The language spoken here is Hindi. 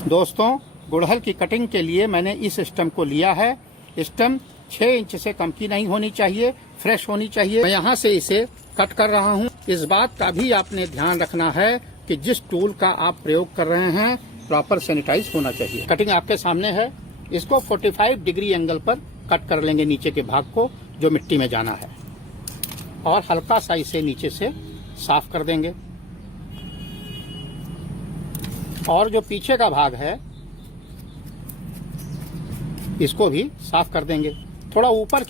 दोस्तों, गुड़हल की कटिंग के लिए मैंने इस स्टम्प को लिया है। स्टम्प 6 इंच से कम की नहीं होनी चाहिए, फ्रेश होनी चाहिए। मैं यहाँ से इसे कट कर रहा हूँ। इस बात का भी आपने ध्यान रखना है कि जिस टूल का आप प्रयोग कर रहे हैं प्रॉपर सैनिटाइज होना चाहिए। कटिंग आपके सामने है। इसको 45 डिग्री एंगल पर कट कर लेंगे नीचे के भाग को जो मिट्टी में जाना है, और हल्का सा इसे नीचे से साफ कर देंगे। और जो पीछे का भाग है इसको भी साफ कर देंगे। थोड़ा ऊपर की